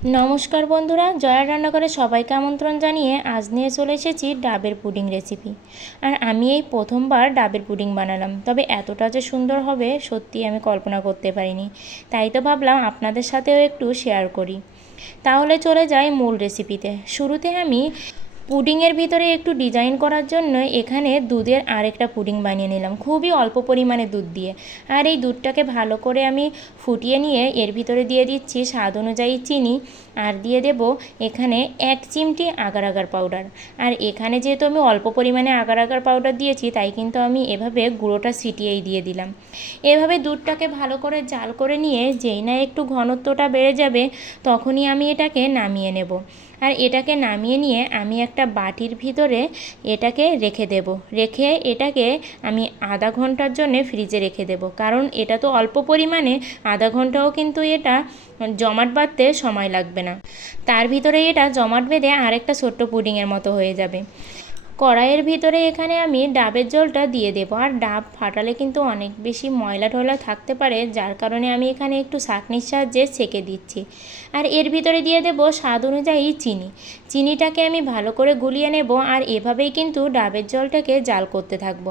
নমস্কার বন্ধুরা, জয়া রান্নাঘরে সবাইকে আমন্ত্রণ জানিয়ে আজ নিয়ে চলে এসেছি ডাবের পুডিং রেসিপি আর আমি এই প্রথমবার ডাবের পুডিং বানালাম, তবে এতটা যে সুন্দর হবে সত্যি আমি কল্পনা করতে পারিনি। তাই তো ভাবলাম আপনাদের সাথেও একটু শেয়ার করি। তাহলে চলে যাই মূল রেসিপিতে শুরুতে আমি পুডিংয়ের ভিতরে একটু ডিজাইন করার জন্য এখানে দুধের আরেকটা পুডিং বানিয়ে নিলাম। খুবই অল্প পরিমাণে দুধ দিয়ে। আর এই দুধটাকে ভালো করে আমি ফুটিয়ে নিয়ে এর ভিতরে দিয়ে দিচ্ছি স্বাদ অনুযায়ী চিনি। আর দিয়ে দেব এখানে এক চিমটি আগার আগার পাউডার। আর এখানে যেহেতু আমি অল্প পরিমাণে আগার আগার পাউডার দিয়েছি, তাই কিন্তু আমি এভাবে গুঁড়োটা ছিটিয়েই দিয়ে দিলাম। এভাবে দুধটাকে ভালো করে জাল করে নিয়ে যেই না একটু ঘনত্বটা বেড়ে যাবে, তখনই আমি এটাকে নামিয়ে নেব। আর এটাকে নামিয়ে নিয়ে আমি একটা বাটির ভিতরে এটাকে রেখে দেব। রেখে এটাকে আমি আধা ঘণ্টার জন্য ফ্রিজে রেখে দেব। কারণ এটা তো অল্প পরিমাণে, আধা ঘন্টাও কিন্তু এটা জমাট বাঁধতে সময় লাগবে না। তার ভিতরে এটা জমাট বেঁধে আরেকটা ছোট্ট পুডিংয়ের মতো হয়ে যাবে। কড়াইয়ের ভিতরে এখানে আমি ডাবের জলটা দিয়ে দেবো। আর ডাব ফাটালে কিন্তু অনেক বেশি ময়লা টয়লা থাকতে পারে, যার কারণে আমি এখানে একটু ছাঁকনির সাহায্যে সেঁকে দিচ্ছি। আর এর ভিতরে দিয়ে দেবো স্বাদ অনুযায়ী চিনি। চিনিটাকে আমি ভালো করে গুলিয়ে নেব আর এভাবেই কিন্তু ডাবের জলটাকে জাল করতে থাকব।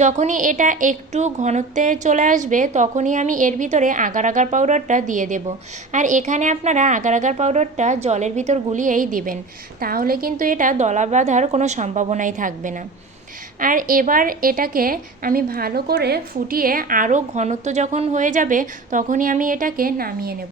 যখনই এটা একটু ঘনত্বে চলে আসবে, তখনই আমি এর ভিতরে আগার আগার পাউডারটা দিয়ে দেব। আর এখানে আপনারা আগার আগার পাউডারটা জলের ভিতর গুলিয়েই দিবেন, তাহলে কিন্তু এটা দলা বাঁধার কোনো সম্ভাবনাই থাকবে না। আর এবার এটাকে আমি ভালো করে ফুটিয়ে আরও ঘনত্ব যখন হয়ে যাবে, তখনই আমি এটাকে নামিয়ে নেব।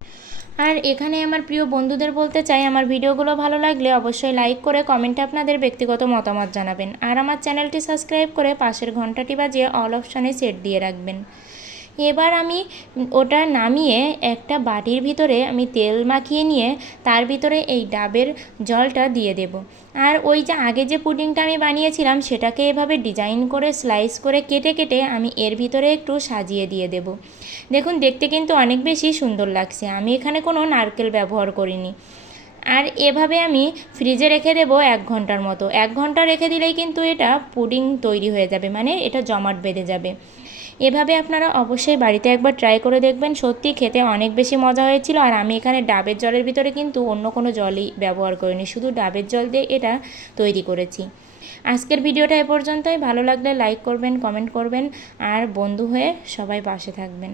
আর এখানে আমার প্রিয় বন্ধুদের বলতে চাই, আমার ভিডিওগুলো ভালো লাগলে অবশ্যই লাইক করে কমেন্টে আপনাদের ব্যক্তিগত মতামত জানাবেন। আর আমার চ্যানেলটি সাবস্ক্রাইব করে পাশের ঘন্টাটি বাজিয়ে অল অপশানে সেট দিয়ে রাখবেন। এবার আমি ওটা নামিয়ে একটা বাটির ভিতরে আমি তেল মাখিয়ে নিয়ে তার ভিতরে এই ডাবের জলটা দিয়ে দেব। আর ওই যে আগে যে পুডিংটা আমি বানিয়েছিলাম সেটাকে এভাবে ডিজাইন করে, স্লাইস করে কেটে কেটে আমি এর ভিতরে একটু সাজিয়ে দিয়ে দেব। দেখুন, দেখতে কিন্তু অনেক বেশি সুন্দর লাগছে। আমি এখানে কোনো নারকেল ব্যবহার করিনি। আর এভাবে আমি ফ্রিজে রেখে দেব এক ঘণ্টার মতো। এক ঘণ্টা রেখে দিলেই কিন্তু এটা পুডিং তৈরি হয়ে যাবে মানে এটা জমাট বেঁধে যাবে। এভাবে আপনারা অবশ্যই বাড়িতে একবার ট্রাই করে দেখবেন। সত্যি খেতে অনেক বেশি মজা হয়েছিল আর আমি এখানে ডাবের জলের ভিতরে কিন্তু অন্য কোনো জলই ব্যবহার করিনি, শুধু ডাবের জল দিয়ে এটা তৈরি করেছি। আজকের ভিডিওটা এ পর্যন্তই। ভালো লাগলে লাইক করবেন, কমেন্ট করবেন আর বন্ধু হয়ে সবাই পাশে থাকবেন।